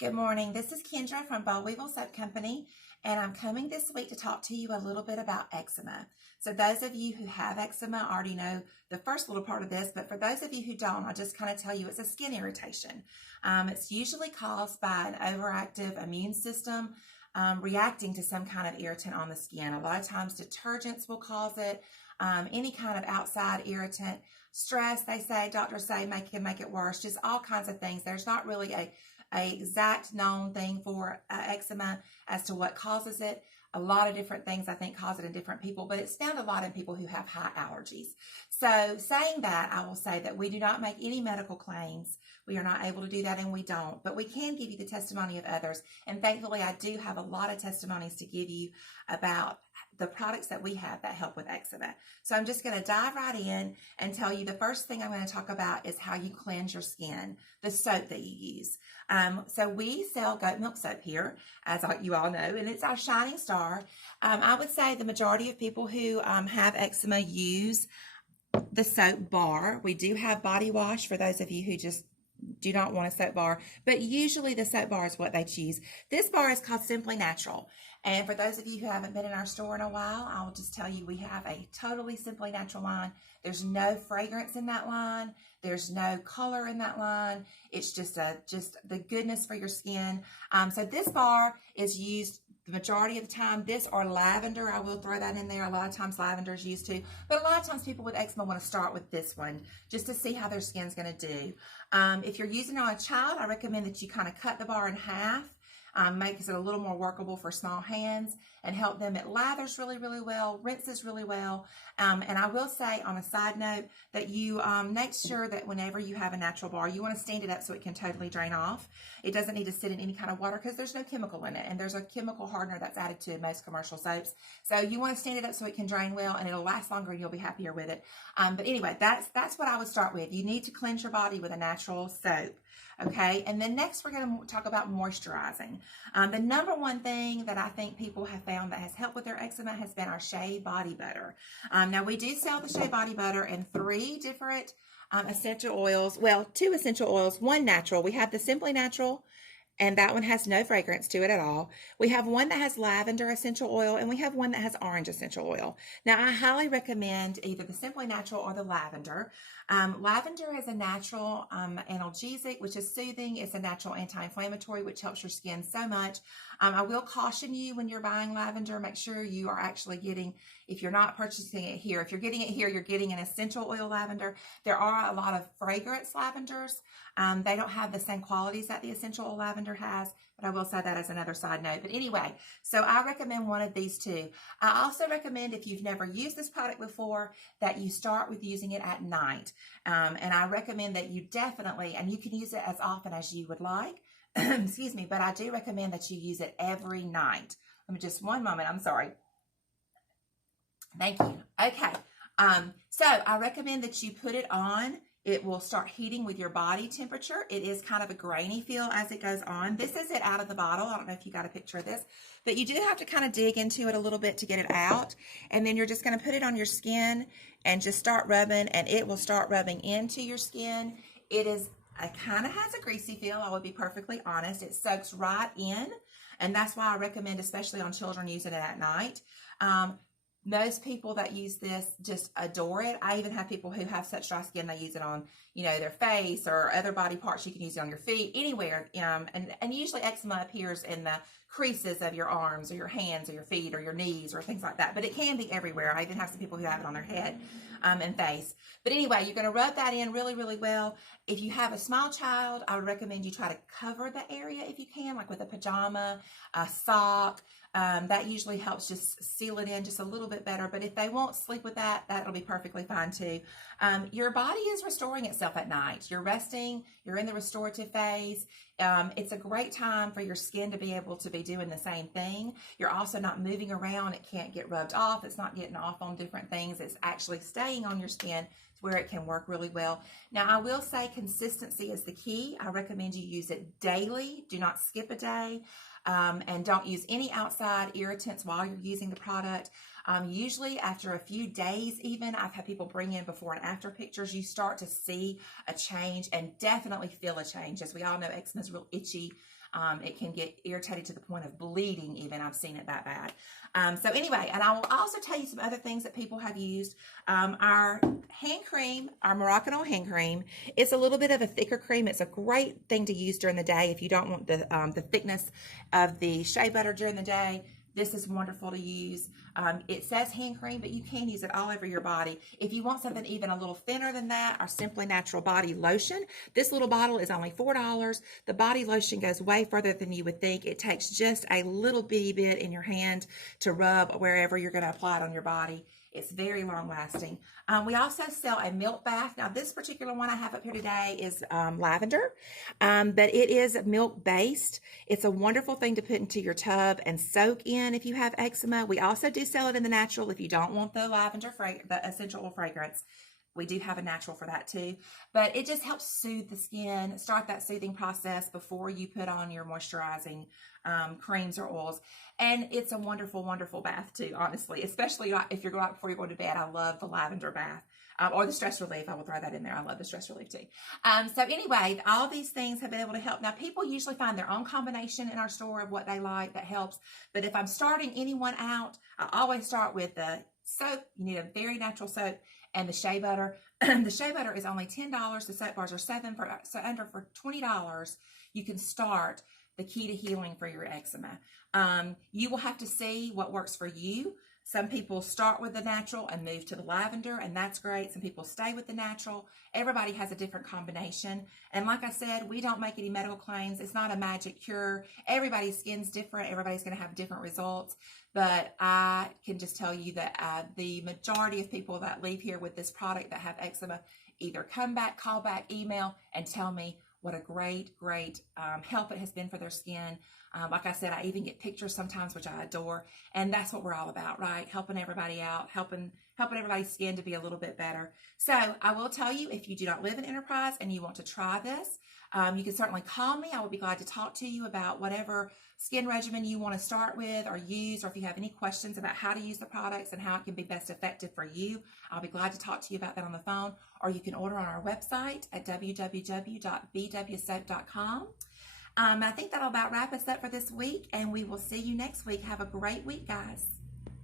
Good morning. This is Kendra from Boll Weevil Soap Company, and I'm coming this week to talk to you a little bit about eczema. So those of you who have eczema already know the first little part of this, but for those of you who don't, I'll just kind of tell you it's a skin irritation. It's usually caused by an overactive immune system reacting to some kind of irritant on the skin. A lot of times detergents will cause it, any kind of outside irritant. Stress, they say, doctors say, can make it worse, just all kinds of things. There's not really a exact known thing for eczema as to what causes it. A lot of different things I think cause it in different people, but it's found a lot in people who have high allergies. So saying that, I will say that we do not make any medical claims. We are not able to do that, and we don't, but we can give you the testimony of others. And thankfully, I do have a lot of testimonies to give you about the products that we have that help with eczema. So I'm just going to dive right in and tell you the first thing I'm going to talk about is how you cleanse your skin, the soap that you use. So we sell goat milk soap here, as you all know, and it's our shining star. I would say the majority of people who have eczema use the soap bar. We do have body wash for those of you who just do not want a soap bar, but usually the soap bar is what they choose. This bar is called Simply Natural. And for those of you who haven't been in our store in a while, I will just tell you we have a totally Simply Natural line. There's no fragrance in that line. There's no color in that line. It's just the goodness for your skin. So this bar is used the majority of the time. This or lavender, I will throw that in there. A lot of times lavender is used too, but a lot of times people with eczema want to start with this one just to see how their skin's going to do. If you're using it on a child, I recommend that you kind of cut the bar in half. Makes it a little more workable for small hands and help them. It lathers really, really well, rinses really well. And I will say on a side note that you make sure that whenever you have a natural bar, you want to stand it up so it can totally drain off. It doesn't need to sit in any kind of water because there's no chemical in it. And there's a chemical hardener that's added to most commercial soaps. So you want to stand it up so it can drain well and it'll last longer and you'll be happier with it. But anyway, that's what I would start with. You need to cleanse your body with a natural soap. Okay, and then next we're going to talk about moisturizing. The number one thing that I think people have found that has helped with their eczema has been our Shea Body Butter. Now we do sell the Shea Body Butter in 3 different essential oils. Well, 2 essential oils, 1 natural. We have the Simply Natural, and that one has no fragrance to it at all. We have one that has lavender essential oil, and we have one that has orange essential oil. Now, I highly recommend either the Simply Natural or the lavender. Lavender is a natural analgesic, which is soothing. It's a natural anti-inflammatory, which helps your skin so much. I will caution you when you're buying lavender, make sure you are actually getting, if you're not purchasing it here, if you're getting it here, you're getting an essential oil lavender. There are a lot of fragrance lavenders. They don't have the same qualities that the essential oil lavender has, but I will say that as another side note. But anyway, so I recommend one of these 2. I also recommend, if you've never used this product before, that you start with using it at night. And I recommend that you definitely, and you can use it as often as you would like, excuse me, but I do recommend that you use it every night. Let me just one moment, I'm sorry. Thank you. Okay, so I recommend that you put it on. It will start heating with your body temperature. It is kind of a grainy feel as it goes on. This is it out of the bottle. I don't know if you got a picture of this, but you do have to kind of dig into it a little bit to get it out. And then you're just going to put it on your skin and just start rubbing, and it will start rubbing into your skin. It kind of has a greasy feel, I would be perfectly honest. It soaks right in, and that's why I recommend, especially on children, using it at night. Most people that use this just adore it. I even have people who have such dry skin, they use it on, their face or other body parts. You can use it on your feet, anywhere. And usually eczema appears in the creases of your arms or your hands or your feet or your knees or things like that. But it can be everywhere. I even have some people who have it on their head and face. But anyway, you're going to rub that in really, really well. If you have a small child, I would recommend you try to cover the area if you can, like with a pajama, a sock. That usually helps just seal it in just a little bit better. But if they won't sleep with that, that'll be perfectly fine too. Your body is restoring itself at night. You're resting. You're in the restorative phase. It's a great time for your skin to be able to be doing the same thing. You're also not moving around. It can't get rubbed off. It's not getting off on different things. It's actually staying on your skin where it can work really well. Now, I will say consistency is the key. I recommend you use it daily. Do not skip a day. and don't use any outside irritants while you're using the product. Usually after a few days even, I've had people bring in before and after pictures, you start to see a change and definitely feel a change. As we all know, eczema is real itchy. It can get irritated to the point of bleeding even. I've seen it that bad. So anyway, and I will also tell you some other things that people have used. Our hand cream, our Moroccan oil hand cream, it's a little bit of a thicker cream. It's a great thing to use during the day if you don't want the thickness of the shea butter during the day. This is wonderful to use. It says hand cream, but you can use it all over your body. If you want something even a little thinner than that, our Simply Natural Body Lotion, this little bottle is only $4. The body lotion goes way further than you would think. It takes just a little bitty bit in your hand to rub wherever you're going to apply it on your body. It's very long lasting. We also sell a milk bath. Now this particular one I have up here today is lavender, but it is milk based. It's a wonderful thing to put into your tub and soak in if you have eczema. We also do sell it in the natural if you don't want the lavender, the essential oil fragrance. We do have a natural for that too, but it just helps soothe the skin, start that soothing process before you put on your moisturizing creams or oils. And it's a wonderful, wonderful bath too, honestly, especially if you're going out before you go to bed. I love the lavender bath. Or the stress relief. I will throw that in there. I love the stress relief too. So anyway, all these things have been able to help. Now, people usually find their own combination in our store of what they like that helps. But if I'm starting anyone out, I always start with the soap. You need a very natural soap and the shea butter. The shea butter is only $10. The soap bars are $7 for $20. You can start the key to healing for your eczema. You will have to see what works for you. Some people start with the natural and move to the lavender, and that's great. Some people stay with the natural. Everybody has a different combination. And like I said, we don't make any medical claims. It's not a magic cure. Everybody's skin's different. Everybody's going to have different results. But I can just tell you that the majority of people that leave here with this product that have eczema either come back, call back, email, and tell me what a great help it has been for their skin. Like I said, I even get pictures sometimes, which I adore. And that's what we're all about, right? Helping everybody out, helping everybody's skin to be a little bit better. So I will tell you, if you do not live in Enterprise and you want to try this, you can certainly call me. I would be glad to talk to you about whatever skin regimen you want to start with or use, or if you have any questions about how to use the products and how it can be best effective for you, I'll be glad to talk to you about that on the phone, or you can order on our website at www.bwsoap.com. I think that'll about wrap us up for this week, and we will see you next week. Have a great week, guys.